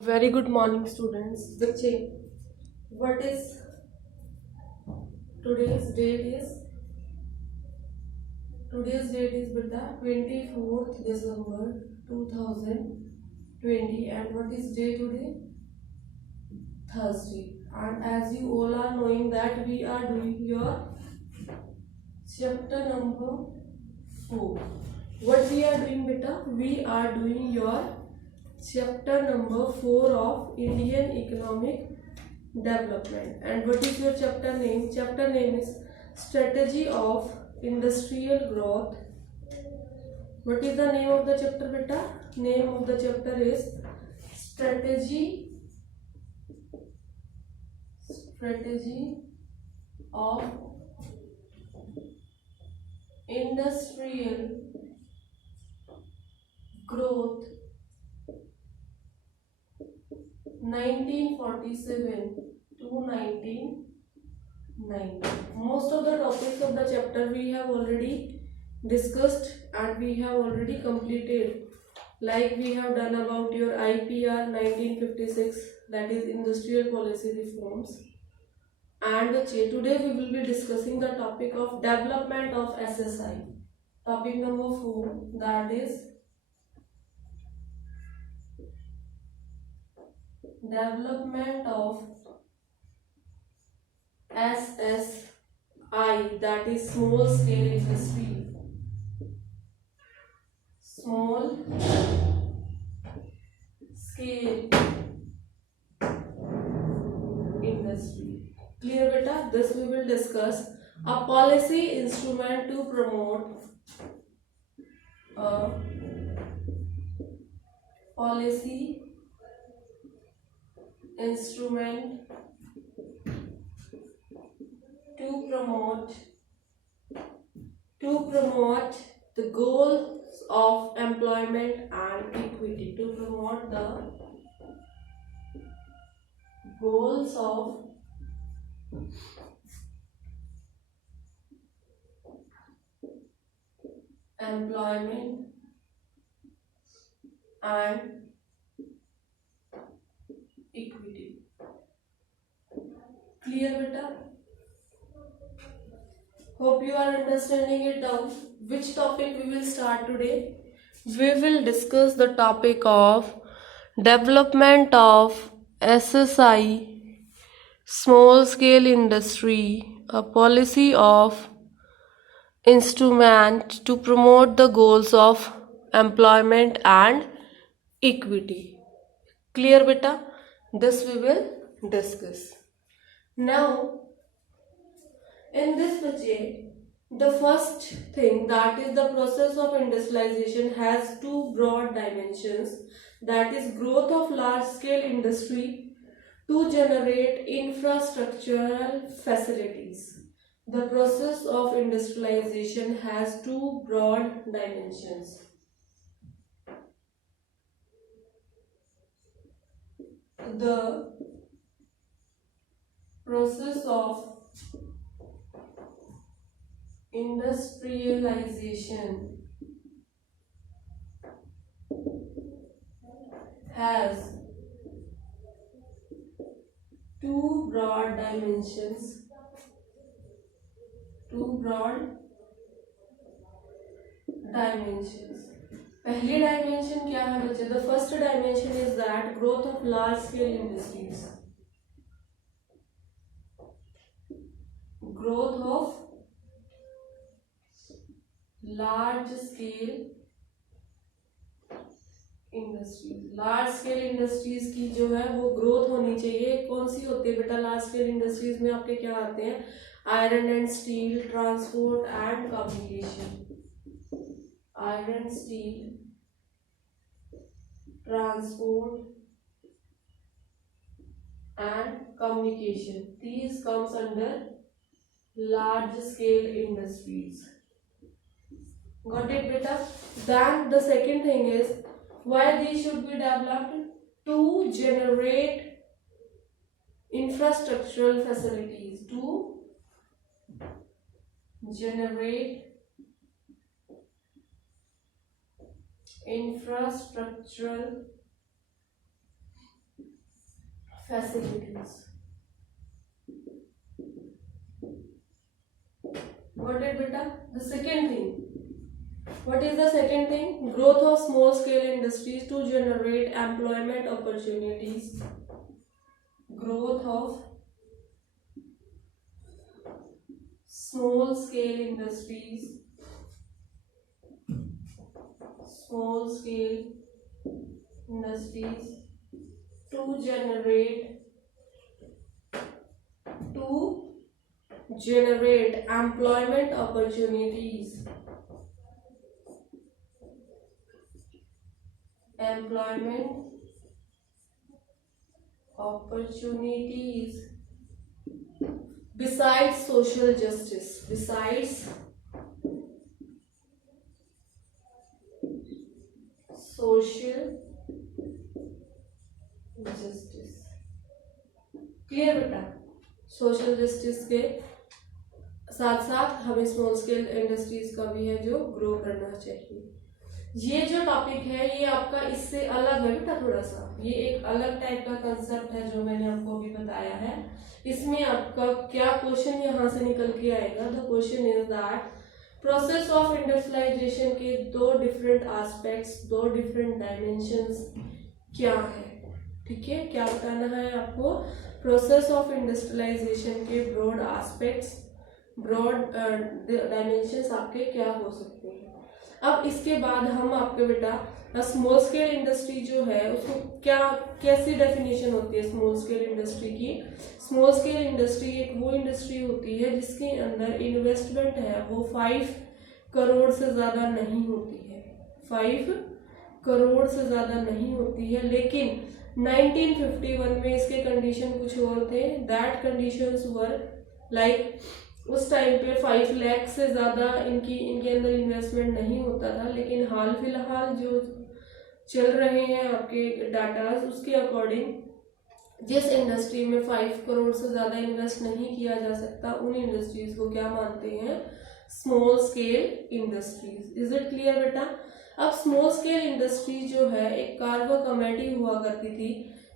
Very good morning, students. बच्चे, what is today's date is? Today's date is beta 24th December 2020, and what is day today? Thursday. And as you all are knowing that we are doing your chapter number 4. What we are doing, beta? We are doing your chapter number 4 of Indian Economic Development. And what is your chapter name? Chapter name is Strategy of Industrial Growth. What is the name of the chapter, beta? Name of the chapter is Strategy of Industrial Growth 1947 to 1990. Most of the topics of the chapter we have already discussed and we have already completed. Like we have done about your IPR 1956, that is Industrial Policy Reforms. And today we will be discussing the topic of development of SSI. Topic number 4, that is development of SSI, that is small scale industry. Small scale industry. Clear, beta? This we will discuss. A policy instrument to promote a policy instrument to promote the goals of employment and equity. To promote the goals of employment and equity. Clear, beta? Hope you are understanding it now. Which topic we will start today? We will discuss the topic of development of SSI, small scale industry, a policy of instrument to promote the goals of employment and equity. Clear, beta? This we will discuss. Now, in this budget, the first thing, that is the process of industrialization, has two broad dimensions, that is growth of large scale industry to generate infrastructural facilities. The process of industrialization has two broad dimensions. The process of industrialization has two broad dimensions. पहली डायमेंशन क्या है बच्चे? The first dimension is that growth of large scale industries. Growth of large scale industries. Large scale industries की जो है वो ग्रोथ होनी चाहिए. कौन सी होती है बेटा लार्ज स्केल इंडस्ट्रीज में? आपके क्या आते हैं? Iron and steel, transport and communication. Iron, steel, transport and communication. These comes under large scale industries. Got it, beta? Then the second thing is why these should be developed to generate infrastructural facilities. To generate infrastructural facilities. What is beta? The second thing. What is the second thing? Growth of small scale industries to generate employment opportunities. Growth of small scale industries. Small scale industries to generate employment opportunities. Employment opportunities besides social justice. Besides social justice. Clear बेटा? Social justice के साथ साथ हमें small scale industries का भी है जो ग्रो करना चाहिए। ये जो टॉपिक है ये आपका इससे अलग है बेटा, थोड़ा सा ये एक अलग टाइप का कंसेप्ट है जो मैंने आपको अभी बताया है। इसमें आपका क्या क्वेश्चन यहाँ से निकल के आएगा? The question is that process of industrialization के दो डिफरेंट एस्पेक्ट्स, दो डिफरेंट डायमेंशंस क्या है? ठीक है, क्या बताना है आपको? प्रोसेस ऑफ इंडस्ट्रियलाइजेशन के ब्रॉड एस्पेक्ट्स, ब्रॉड डायमेंशंस आपके क्या हो सकते हैं। अब इसके बाद हम आपके बेटा स्मॉल स्केल इंडस्ट्री जो है उसको क्या, कैसी डेफिनेशन होती है स्मॉल स्केल इंडस्ट्री की? स्मॉल स्केल इंडस्ट्री एक वो इंडस्ट्री होती है जिसके अंदर इन्वेस्टमेंट है वो 5 करोड़ से ज़्यादा नहीं होती है, 5 करोड़ से ज़्यादा नहीं होती है। लेकिन 1951 में इसके कंडीशन कुछ और थे। दैट कंडीशंस वर लाइक उस टाइम पे 5 लाख से ज़्यादा इनके अंदर इन्वेस्टमेंट नहीं होता था। लेकिन हाल फिलहाल जो चल रहे हैं आपके डाटाज उसके अकॉर्डिंग जिस इंडस्ट्री में 5 करोड़ से ज़्यादा इन्वेस्ट नहीं किया जा सकता उन इंडस्ट्रीज को क्या मानते हैं? Small scale industries. Is it clear बेटा? अब स्मॉल स्केल इंडस्ट्री जो है एक कार्बो कमेटी हुआ करती थी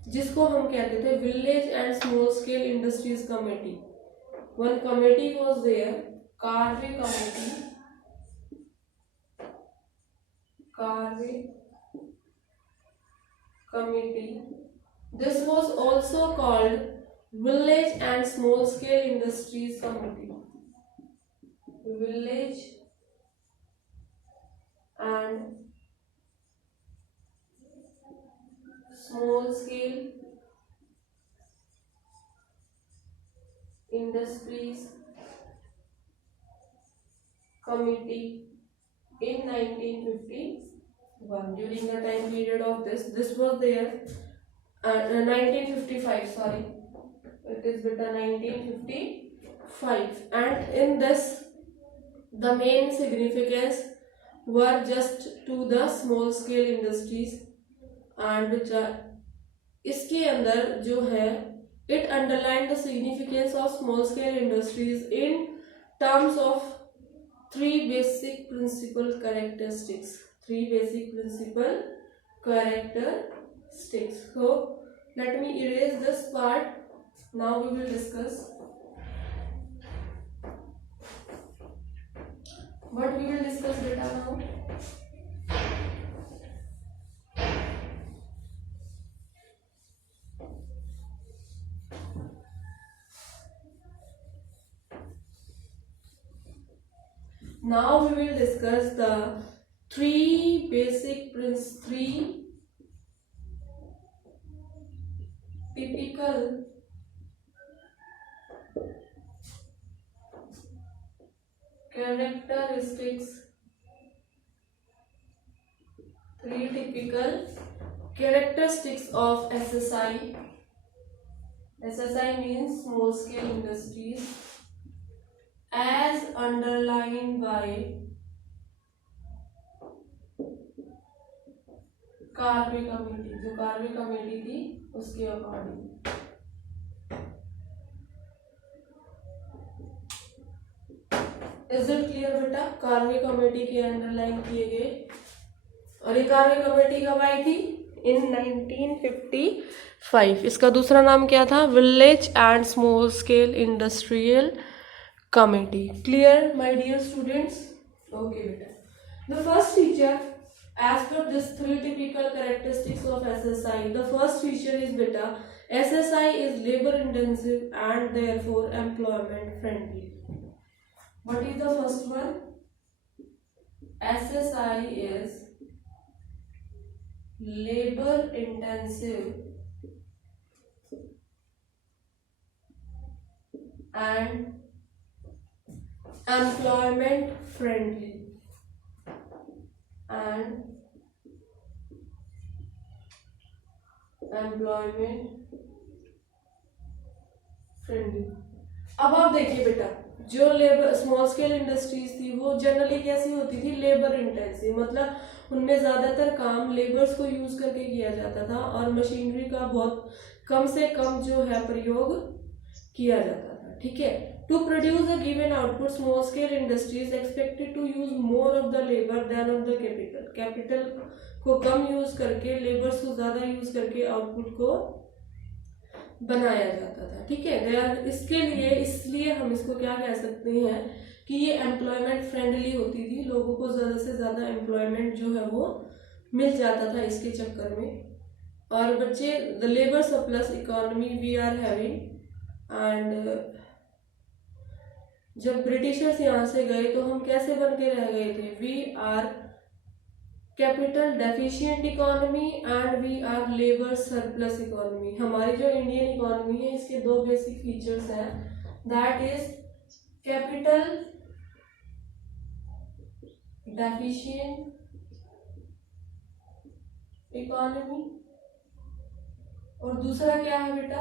जिसको हम कहते थे village and small scale industries committee. One committee was there, Carvey Committee. Carvey Committee. This was also called Village and Small Scale Industries Committee. Village and Small Scale Industries Committee in 1951. During the time period of this was there 1955, sorry, it is written 1955, and in this the main significance were just to the small scale industries and which are इसके अंदर जो है it underlined the significance of small scale industries in terms of 3 basic principal characteristics. 3 basic principal characteristics. So let me erase this part. Now we will discuss what we will discuss data now. Now we will discuss the 3 typical characteristics. 3 typical characteristics of SSI. SSI means small scale industries as underlined by Karve कमेटी, जो कार्वे कमेटी थी उसके according. Is it clear बेटा? कार्वे कमेटी के अंडरलाइन किए गए। और ये कार्वे कमेटी कब आई थी? इन 1955। इसका दूसरा नाम क्या था? Village and small scale industrial committee. Clear my dear students? Okay बेटा, the first feature as per this three typical characteristics of SSI, the first feature is beta SSI is labor intensive and therefore employment friendly. What is the first one? SSI is labor intensive and employment friendly and employment friendly. अब आप देखिए बेटा, जो labour small scale industries थी वो जनरली कैसी होती थी? लेबर इंटेंसिव, मतलब उनमें ज्यादातर काम लेबर्स को यूज करके किया जाता था और मशीनरी का बहुत कम से कम जो है प्रयोग किया जाता था। ठीक है, to produce a given output small scale industries expected to use more of the labour then of the capital. Capital को कम यूज करके, लेबर्स को ज्यादा यूज करके आउटपुट को बनाया जाता था। ठीक है, इसके लिए इसलिए हम इसको क्या कह सकते हैं कि ये एम्प्लॉयमेंट फ्रेंडली होती थी, लोगों को ज्यादा से ज्यादा एम्प्लॉयमेंट जो है वो मिल जाता था इसके चक्कर में। और बच्चे, the labour surplus economy we are having, and जब ब्रिटिशर्स यहाँ से गए तो हम कैसे बन के रह गए थे? We are capital deficient economy and we are labour surplus economy. हमारी जो इंडियन इकोनॉमी है इसके दो बेसिक फीचर्स हैं, that is capital deficient economy और दूसरा क्या है बेटा?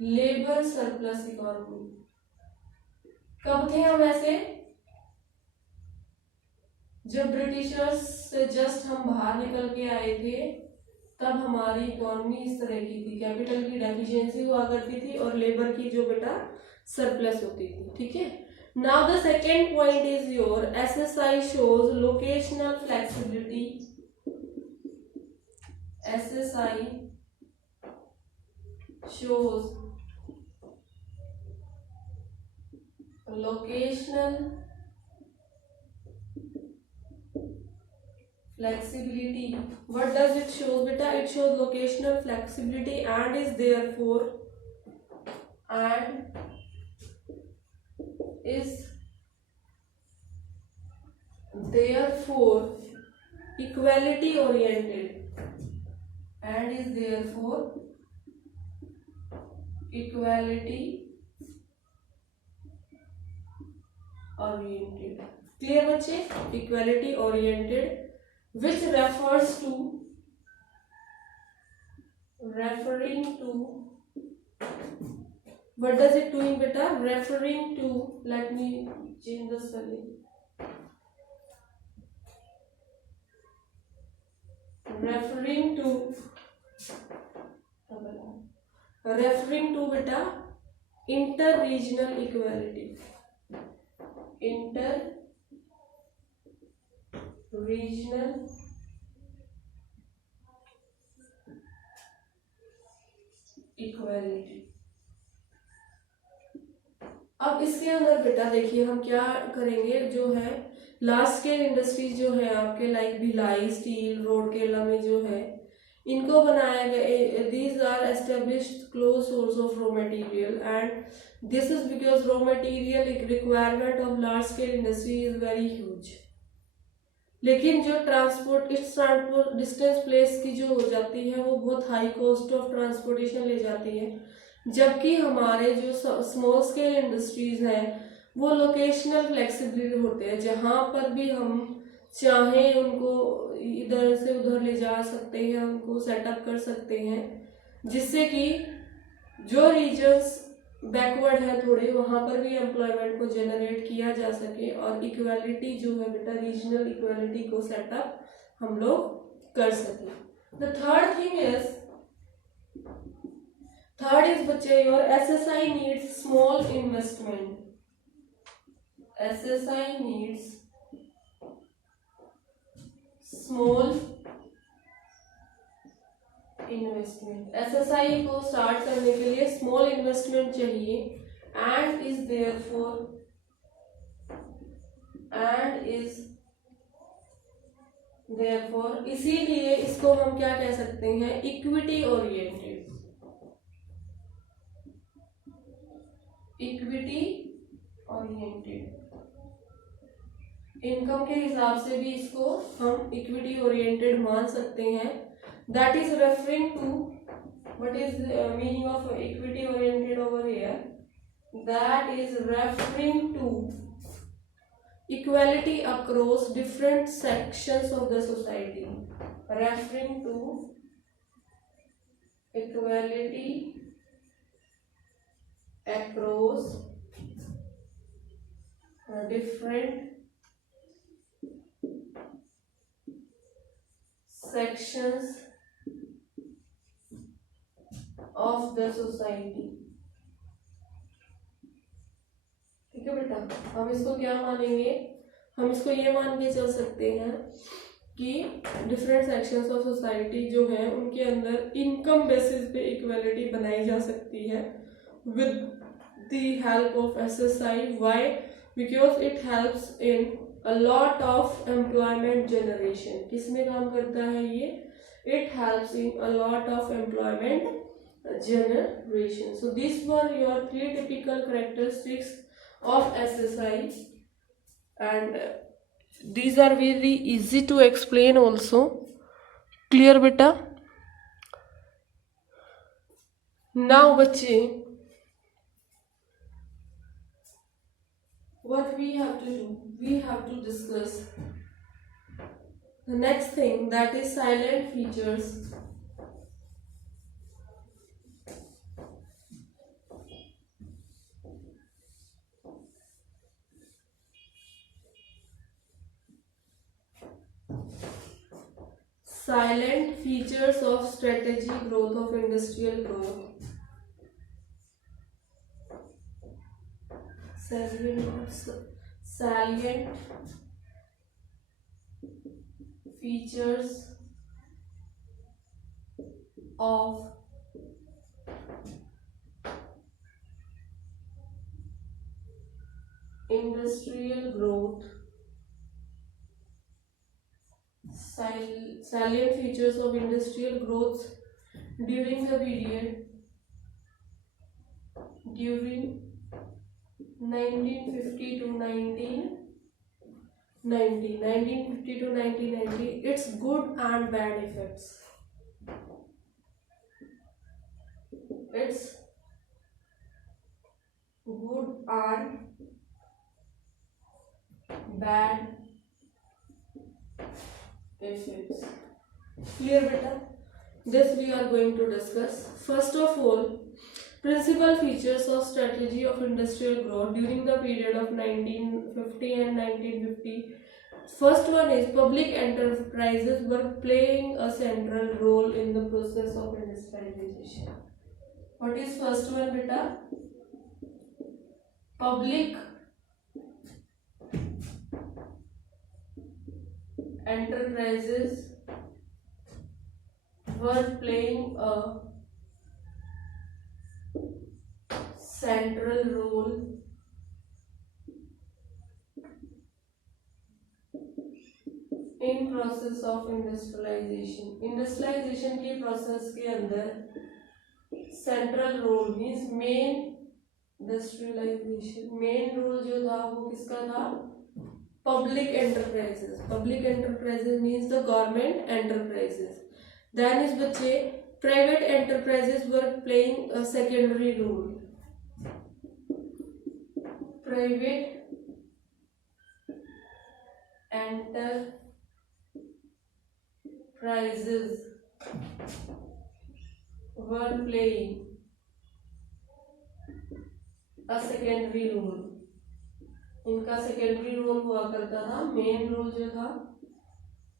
Labour surplus economy. कब थे हम ऐसे? जब ब्रिटिशर्स से जस्ट हम बाहर निकल के आए थे तब हमारी इकोनॉमी इस तरह की थी, कैपिटल की डेफिशिएंसी हुआ करती थी और लेबर की जो बेटा सरप्लस होती थी। ठीक है, now the second point is your SSI shows locational flexibility. SSI shows locational flexibility. What does it show beta? It shows locational flexibility and is therefore equality oriented and is therefore equality oriented. Clear बच्चे? Equality oriented, which referring to what does it doing beta? Referring to, let me change the spelling, referring to beta inter-regional equality, inter-regional equality. अब इसके अंदर बेटा देखिए हम क्या करेंगे, जो है लार्ज स्केल इंडस्ट्रीज जो है आपके लाइक भिलाई स्टील, रोडकेला में जो है इनको बनाया गया, these are established close source of raw material and this is because raw material requirement of large scale industry is very huge. लेकिन जो ट्रांसपोर्ट डिस्टेंस प्लेस की जो हो जाती है वो बहुत हाई कॉस्ट ऑफ ट्रांसपोर्टेशन ले जाती है, जबकि हमारे जो स्मॉल स्केल इंडस्ट्रीज हैं वो लोकेशनल फ्लेक्सिबिलिटी होते हैं, जहाँ पर भी हम चाहें उनको इधर से उधर ले जा सकते हैं, उनको सेटअप कर सकते हैं, जिससे कि जो रीजन्स बैकवर्ड है थोड़े वहां पर भी एम्प्लॉयमेंट को जनरेट किया जा सके और इक्वालिटी जो है बेटा रीजनल इक्वालिटी को सेटअप हम लोग कर सके। द थर्ड इज बच्चे your SSI needs small investment. SSI needs small investment. SSI को स्टार्ट करने के लिए स्मॉल इन्वेस्टमेंट चाहिए एंड इज देयरफॉर इसीलिए इसको हम क्या कह सकते हैं, इक्विटी ओरिएंटेड। इनकम के हिसाब से भी इसको हम इक्विटी ओरिएंटेड मान सकते हैं। That is referring to, what is meaning of equity oriented over here, that is referring to equality across different sections of the society, referring to equality across different sections of the society। ठीक है बेटा, हम इसको क्या मानेंगे, हम इसको ये मान के चल सकते हैं कि डिफरेंट सेक्शंस ऑफ सोसाइटी जो है उनके अंदर इनकम बेसिस पे इक्वालिटी बनाई जा सकती है with the help of SSI. Why? Because it helps in a lot of employment generation. किसमें काम करता है ये? It helps in a lot of employment generation. So this were your 3 typical characteristics of SSI, and these are very easy to explain also. Clear beta? Now बच्चे, what we have to do, we have to discuss the next thing, that is silent features of strategy growth of industrial growth। Salient features of industrial growth, salient features of industrial growth during the period 1950 to 1990, its good and bad effects, its good and bad effects। Clear beta? This we are going to discuss। First of all, principal features of strategy of industrial growth during the period of 1950 and 1950। First one is public enterprises were playing a central role in the process of industrialization। What is first one beta? Public enterprises were playing a central role in process of industrialization। Industrialisation के process के अंदर central role means main, industrialisation main role जो था वो किसका था? Public enterprises. Public enterprises means the government enterprises. Then is बच्चे private enterprises were playing a secondary role. प्राइवेट enterprises were playing a secondary role। इनका सेकेंडरी रोल हुआ करता था, मेन रोल जो था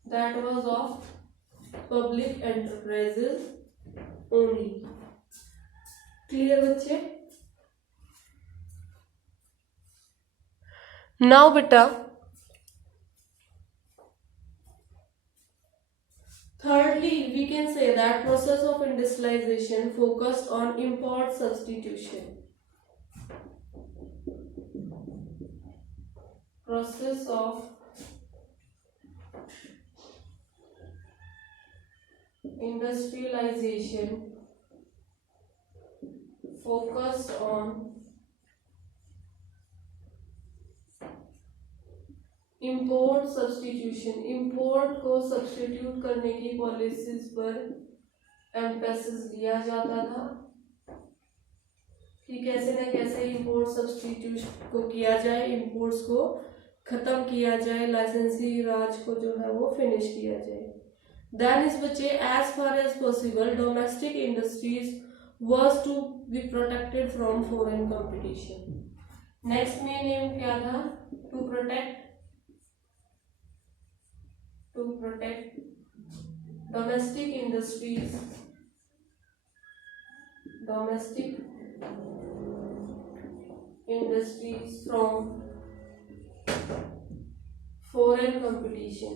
that was of public enterprises only. Clear बच्चे? Now बेटा thirdly we can say that process of industrialization focused on import substitution. Process of industrialization focused on import substitution, import को सब्स्टिट्यूट करने की पॉलिसीज पर एम्फेसिस दिया जाता था कि कैसे न कैसे इम्पोर्ट सब्स्टिट्यूशन को किया जाए, इम्पोर्ट्स को खत्म किया जाए, लाइसेंसी राज को जो है वो फिनिश किया जाए। देन इस बच्चे as far as possible domestic industries was to be protected from foreign competition. Next main aim क्या था? To protect domestic industries from foreign competition,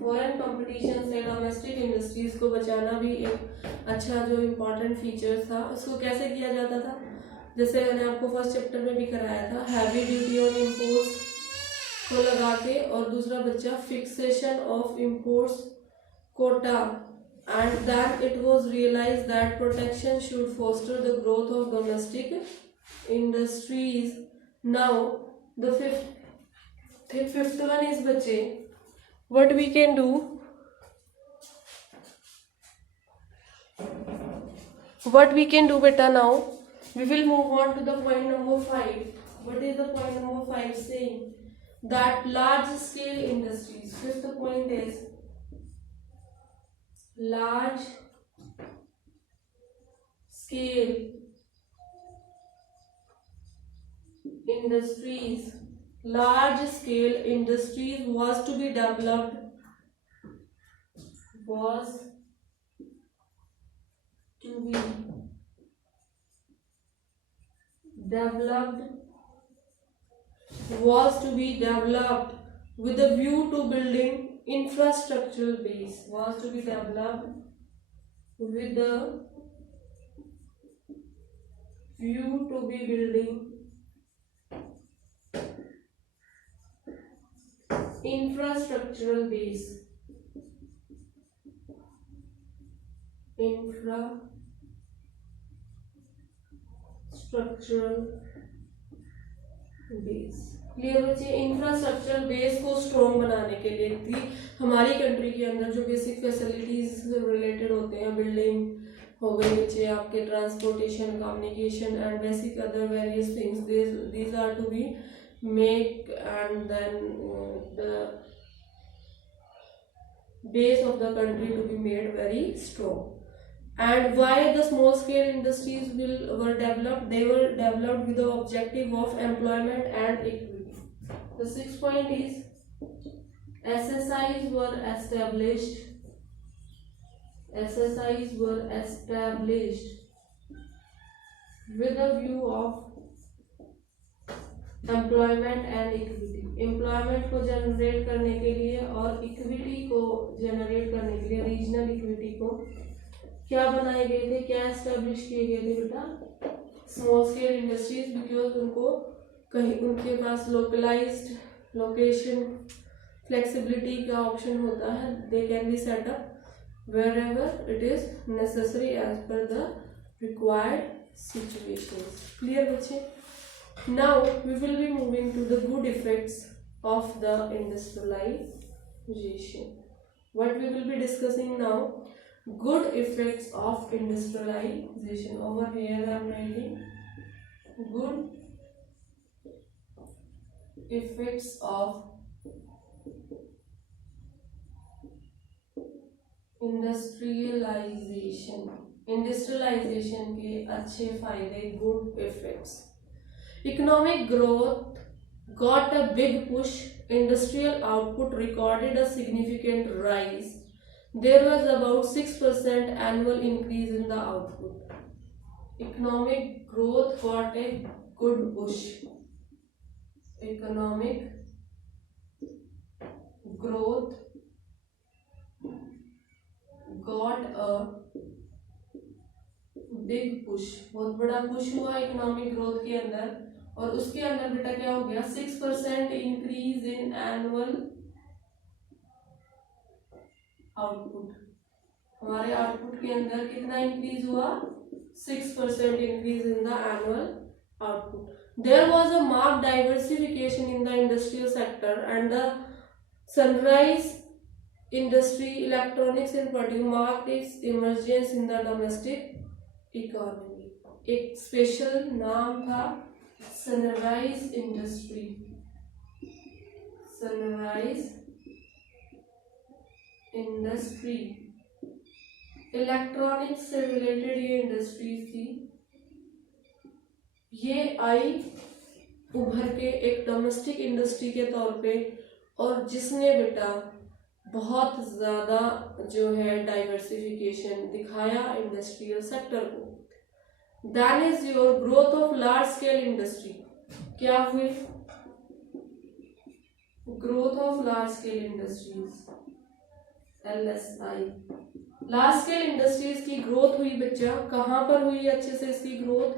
foreign competition से डोमेस्टिक इंडस्ट्रीज को बचाना भी एक अच्छा जो इम्पोर्टेंट फीचर था। उसको कैसे किया जाता था? जैसे मैंने आपको फर्स्ट चैप्टर में भी कराया था, हैवी ड्यूटी ऑन इम्पोर्ट्स को लगा के, और दूसरा बच्चा fixation of imports quota, and then it was realised that protection should foster the growth of domestic industries. Now the fifth one is बच्चे what we can do, beta now. We will move on to the point number 5. What is the point number 5 saying? That large scale industries. Fifth point is large scale industries. Large scale industries was to be developed. Was to be developed with a view to building infrastructural base. Was to be developed with a view to be building infrastructural base. Infrastructural base. Clear बच्चे? Infrastructural base को स्ट्रॉन्ग बनाने के लिए थी हमारी कंट्री के अंदर जो बेसिक फैसिलिटीज रिलेटेड होते हैं, बिल्डिंग हो गई बच्चे, आपके transportation, communication and basic other various things, these are to be make and then the base of the country to be made very strong. And why the small scale industries were developed? They were developed with the objective of employment and equity. The sixth point is SSIs were established. SSIs were established with a view of employment and equity. Employment को generate करने के लिए और equity को generate करने के लिए, regional equity को क्या बनाए गए थे, क्या एस्टेब्लिश किए गए थे बेटा? स्मॉल स्केल इंडस्ट्रीज, बिकॉज उनको कहीं उनके पास लोकलाइज्ड लोकेशन फ्लेक्सिबिलिटी का ऑप्शन होता है, they can be set up wherever it is necessary as per the required situations. Clear बच्चे? Now we will be moving to the good effects of the industrialisation. What we will be discussing now? Good effects of industrialization. Over here I am writing good effects of industrialization. Industrialization के अच्छे फायदे, good effects. Economic growth got a big push. Industrial output recorded a significant rise. There was about 6% annual increase in the output. Economic growth got a good push. economic growth got a big push, बहुत बड़ा पुश हुआ economic growth के अंदर, और उसके अंदर बेटा क्या हो गया, 6% इंक्रीज इन एनुअल आउटपुट। हमारे आउटपुट के अंदर कितना इंक्रीज हुआ, 6% increase in the annual output. There was a marked diversification in the industrial sector and the sunrise industry, electronics in particular, marked its emergence in the domestic economy. एक स्पेशल नाम था sunrise industry, sunrise industry, electronics से रिलेटेड ये इंडस्ट्रीज थी। ये आई उभर के एक डोमेस्टिक इंडस्ट्री के तौर पे, और जिसने बेटा बहुत ज़्यादा जो है डाइवर्सिफिकेशन दिखाया इंडस्ट्रियल सेक्टर को। That is your growth of large scale industry. क्या हुई, growth of large scale industries, LSI, large scale industries की ग्रोथ हुई बच्चा। कहाँ पर हुई अच्छे से इसकी ग्रोथ,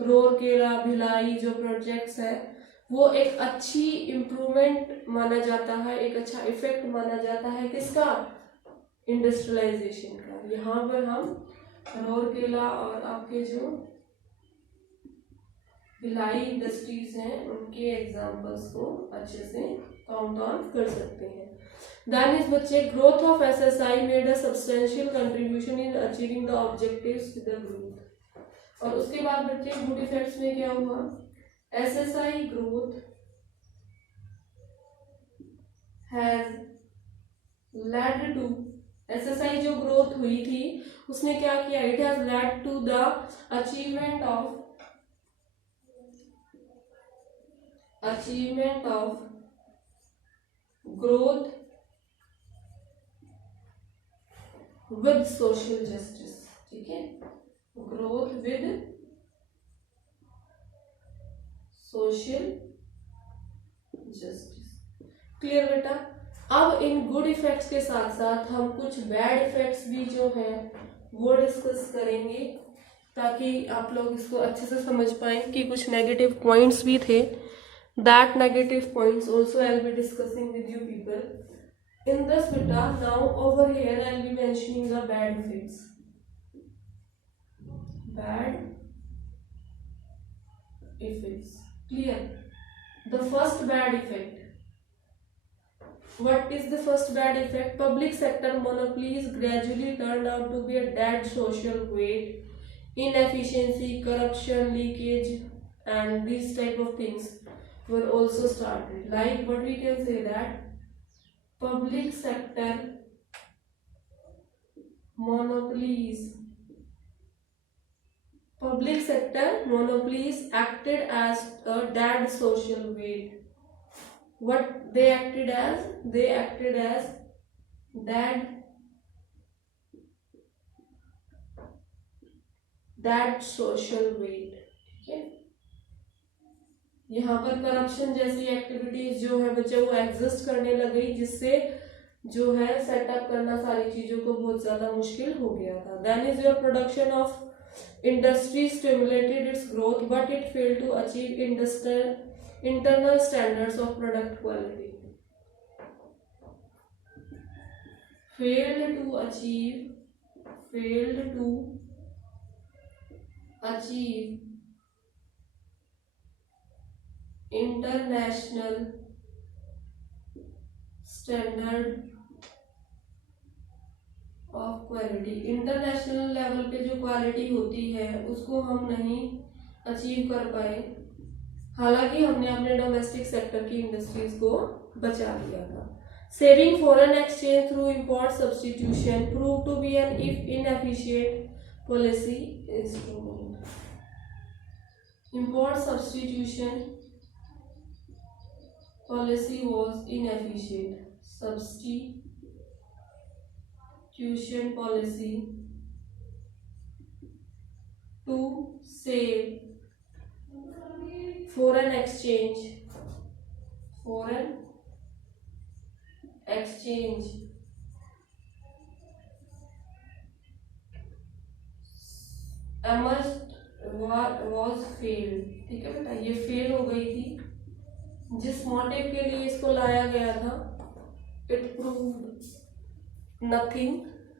रूरकेला, भिलाई जो प्रोजेक्ट्स है, वो एक अच्छी इम्प्रूवमेंट माना जाता है, एक अच्छा इफेक्ट माना जाता है किसका, इंडस्ट्रियलाइजेशन का। यहाँ पर हम रूरकेला और आपके जो भिलाई इंडस्ट्रीज हैं उनके एग्जाम्पल्स को अच्छे से काउंट ऑन कर सकते हैं। Then is बच्चे growth of SSI made a substantial contribution in achieving the objectives with the growth। और उसके बाद बच्चे गुड इफेक्ट्स में क्या हुआ, SSI growth has led to, SSI जो ग्रोथ हुई थी उसने क्या किया, it has led to the achievement of growth with social justice. ठीक है, growth with social justice. Clear बेटा। अब इन गुड इफेक्ट्स के साथ साथ हम कुछ बैड इफेक्ट्स भी जो हैं वो डिस्कस करेंगे, ताकि आप लोग इसको अच्छे से समझ पाए कि कुछ नेगेटिव पॉइंट्स भी थे। That negative points also I will be discussing with you people in this beta। Now over here I'll be mentioning the bad effects, bad effects। Clear? The first bad effect, what is the first bad effect? Public sector monopolies gradually turned out to be a dead social weight, inefficiency, corruption, leakage and these type of things were also started। Like what we can say that public sector monopolies acted as a dead social weight। What they acted as, they acted as dead social weight। ठीक है, यहाँ पर करप्शन जैसी एक्टिविटीज जो है बच्चे वो एग्जिस्ट करने लग गई, जिससे जो है सेटअप करना सारी चीजों को बहुत ज्यादा मुश्किल हो गया था। Then is your production of industry stimulated its growth but it failed to achieve internal standards of product quality. failed to achieve international standard of quality. International level पे जो क्वालिटी होती है उसको हम नहीं अचीव कर पाए, हालांकि हमने अपने डोमेस्टिक सेक्टर की इंडस्ट्रीज को बचा लिया था। Saving foreign exchange through import substitution prove to be an inefficient policy instrument. Import substitution policy was inefficient। substitution policy to save foreign exchange foreign exchange emerged was failed. ठीक है बेटा, ये फेल हो गई थी। जिस मोटिव के लिए इसको लाया गया था, it proved nothing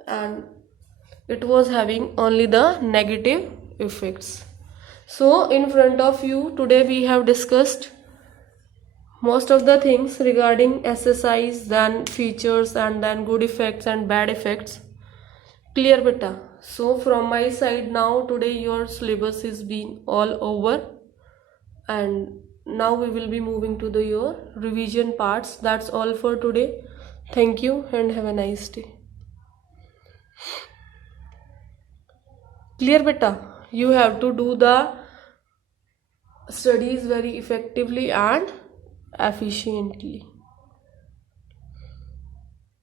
and it was having only the negative effects. So in front of you today we have discussed most of the things regarding SSIs, then features, and then good effects and bad effects. Clear beta? So from my side now today your syllabus is been all over, and now we will be moving to the your revision parts. That's all for today. Thank you and have a nice day. Clear beta? You have to do the studies very effectively and efficiently.